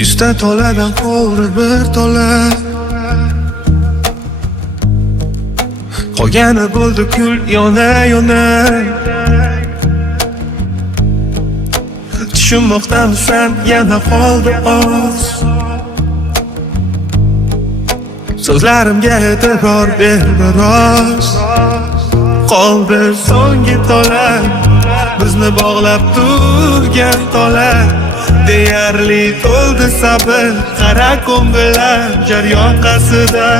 Yuzta toladan qoldi bir tola, qolgani bo'ldi kul yona-yona. Tushunmoqdamisan yana qoldi oz, so'zlarimga e'tibor ber biroz. Qoldi so'nggi tola, bizni bog'lab turgan tola. Deyarli to'ldi sabr, qara ko'ngillar jar yoqasida.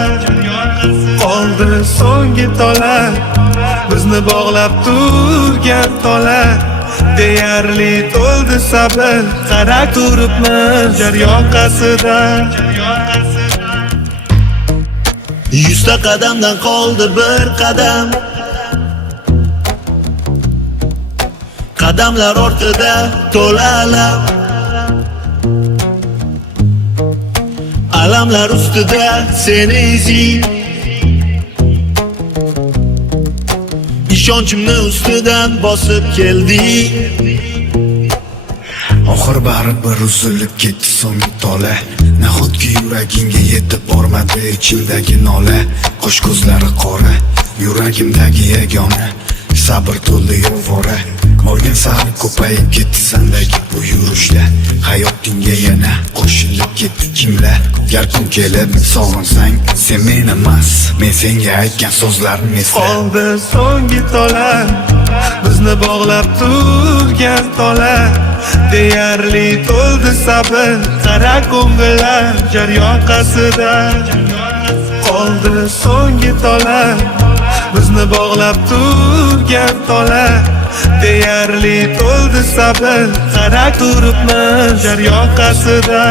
Qoldi so'nggi tola, bizni bog'lab turgan tola. Deyarli to'ldi sabr, qara turibmiz jar yoqasida. 100 ta qadamdan qoldi bir qadam, qadamlar ortida to'la alam, alamlar ustida seni izing. Ishonchimni ustidan bosib kelding. Oxir baribir uzilib ketdi so'nggi tola. Nahotki yuragingga yetib bormadi ichimdagi nola. Qo'sh ko'zlari qora, yuragimdagi yagona. Sabr to'ldi yovvora, borgan sari ko'payib ketdi sendagi bu yurishda. Hayotingga yana qo'shilib ketdi kimlar. Gar kun kelib sog'insang sen meni emas, men senga aytgan so'zlarni esla. Qoldi so'nggi tola, bizni bog'lab turgan tola. Deyarli to'ldi sabr, qara ko'ngillar jar yoqasida. Qoldi so'nggi tola, bizni bog'lab turgan tola. Deyarli to'ldi sabr, qara turibmiz jar yoqasida.